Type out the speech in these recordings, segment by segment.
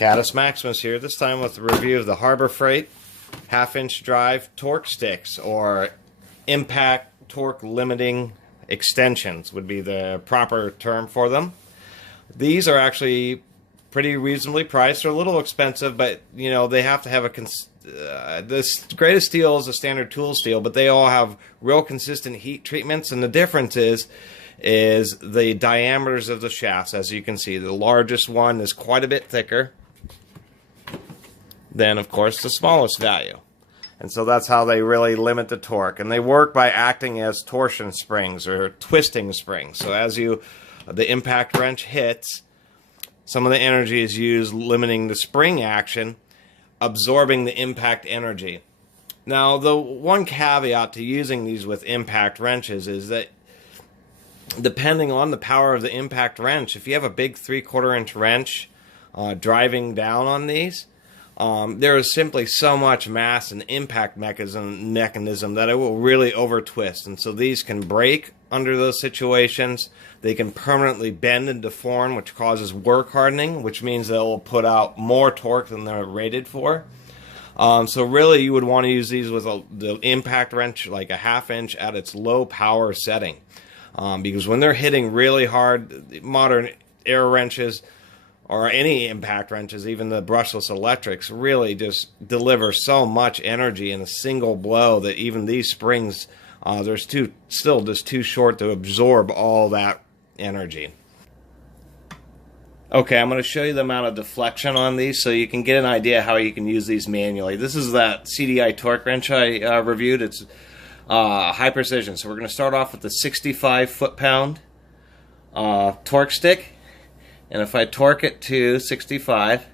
Caddis Maximus here, this time with a review of the Harbor Freight half-inch drive torque sticks, or impact torque limiting extensions would be the proper term for them. These are actually pretty reasonably priced. They're a little expensive, but you know, they have to have a this greatest steel is a standard tool steel, but they all have real consistent heat treatments, and the difference is the diameters of the shafts. As you can see, the largest one is quite a bit thicker than, of course, the smallest value. And so that's how they really limit the torque. And they work by acting as torsion springs or twisting springs. So as the impact wrench hits, some of the energy is used limiting the spring action, absorbing the impact energy. Now, the one caveat to using these with impact wrenches is that depending on the power of the impact wrench, if you have a big 3/4 inch wrench driving down on these, there is simply so much mass and impact mechanism that it will really over twist. And so these can break under those situations. They can permanently bend and deform, which causes work hardening, which means they'll put out more torque than they're rated for. So really you would want to use these with the impact wrench like a 1/2 inch at its low power setting. Because when they're hitting really hard, modern air wrenches or any impact wrenches, even the brushless electrics, really just deliver so much energy in a single blow that even these springs, they're still just too short to absorb all that energy. Okay, I'm going to show you the amount of deflection on these so you can get an idea how you can use these manually. This is that CDI torque wrench I reviewed. It's high precision. So we're going to start off with the 65 foot-pound torque stick. And if I torque it to 65,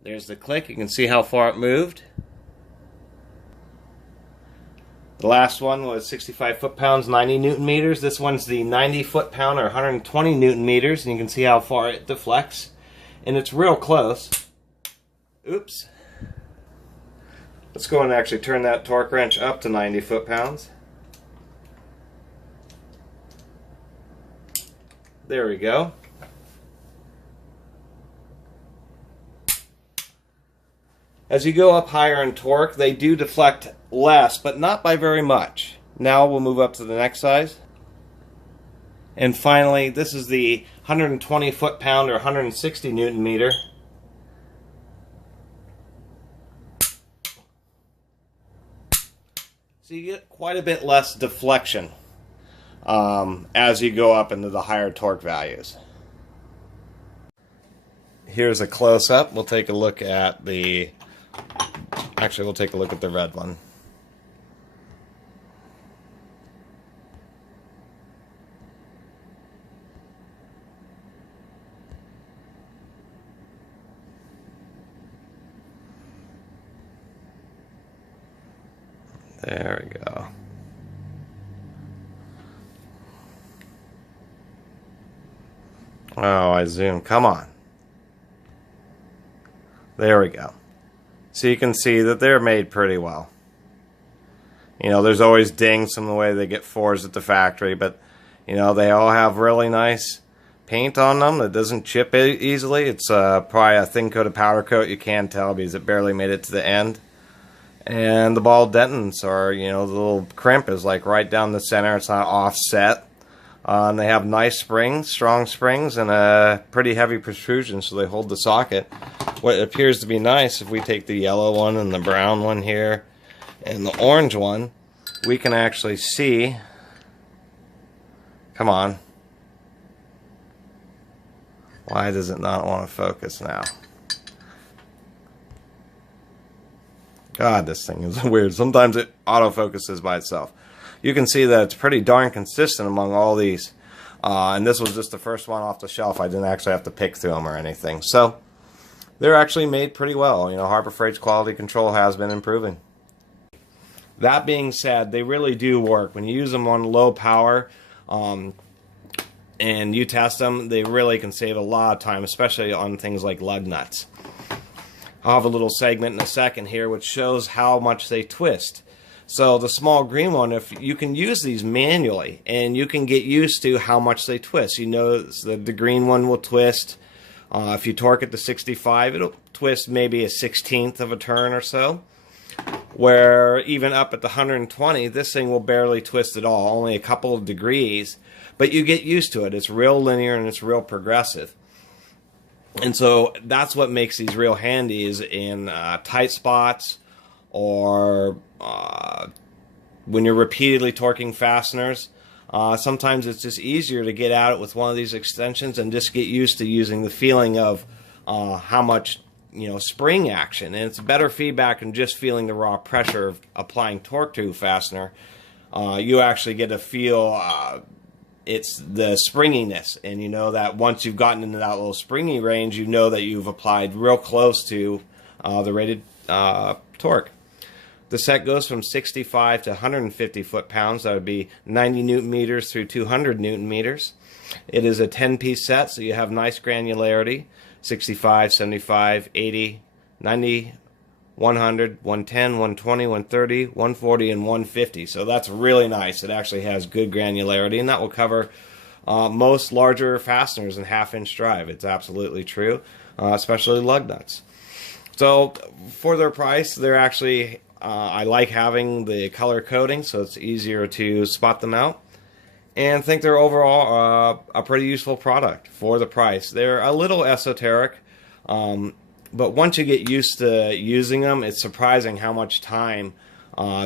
there's the click. You can see how far it moved. The last one was 65 foot-pounds, 90 newton meters. This one's the 90 foot-pound or 120 newton meters, and you can see how far it deflects. And it's real close. Oops. Let's go and actually turn that torque wrench up to 90 foot-pounds. There we go. As you go up higher in torque, they do deflect less, but not by very much. Now we'll move up to the next size. And finally, this is the 120 foot-pound or 160 newton meter. So you get quite a bit less deflection as you go up into the higher torque values. Here's a close-up. We'll take a look at the... Actually, we'll take a look at the red one. There we go. Oh, I zoomed. Come on. There we go. So you can see that they're made pretty well. You know, there's always dings from the way they get forged at the factory, but you know, they all have really nice paint on them that doesn't chip easily. It's probably a thin coat of powder coat. You can tell because it barely made it to the end. And the ball dentants are, you know, the little crimp is like right down the center. It's not offset. And they have nice springs, strong springs, and a pretty heavy protrusion, so they hold the socket. What appears to be nice, if we take the yellow one and the brown one here and the orange one, we can actually see, come on, why does it not want to focus now? God, this thing is weird. Sometimes it autofocuses by itself. You can see that it's pretty darn consistent among all these. And this was just the first one off the shelf. I didn't actually have to pick through them or anything. So they're actually made pretty well. You know, Harbor Freight's quality control has been improving. That being said, they really do work. When you use them on low power and you test them, they really can save a lot of time, especially on things like lug nuts. I'll have a little segment in a second here which shows how much they twist. So the small green one, if you can use these manually and you can get used to how much they twist. You know that the green one will twist If you torque it to 65, it'll twist maybe a 1/16 of a turn or so. Where even up at the 120, this thing will barely twist at all, only a couple of degrees. But you get used to it. It's real linear and it's real progressive. And so that's what makes these real handy, is in tight spots, or when you're repeatedly torquing fasteners. Sometimes it's just easier to get at it with one of these extensions and just get used to using the feeling of how much, spring action. And it's better feedback than just feeling the raw pressure of applying torque to a fastener. You actually get to feel it's the springiness, and you know that once you've gotten into that little springy range, you know that you've applied real close to the rated torque. The set goes from 65 to 150 foot-pounds. That would be 90 newton meters through 200 newton meters. It is a 10-piece set, so you have nice granularity: 65, 75, 80, 90, 100, 110, 120, 130, 140, and 150. So that's really nice. It actually has good granularity, and that will cover most larger fasteners in half-inch drive. It's absolutely true, especially lug nuts. So for their price, they're actually, I like having the color coding, so it's easier to spot them out. And think they're overall a pretty useful product for the price. They're a little esoteric, but once you get used to using them, it's surprising how much time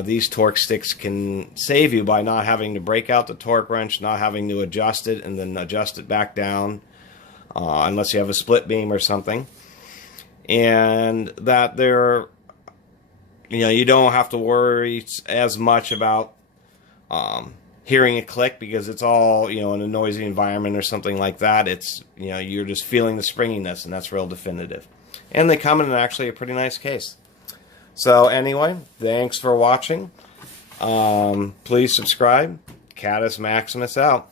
these torque sticks can save you by not having to break out the torque wrench, not having to adjust it and then adjust it back down, unless you have a split beam or something. And that they're, you don't have to worry as much about hearing a click, because it's all, in a noisy environment or something like that. It's, you're just feeling the springiness, and that's real definitive. And they come in actually a pretty nice case. So anyway, thanks for watching. Please subscribe. Catus Maximus out.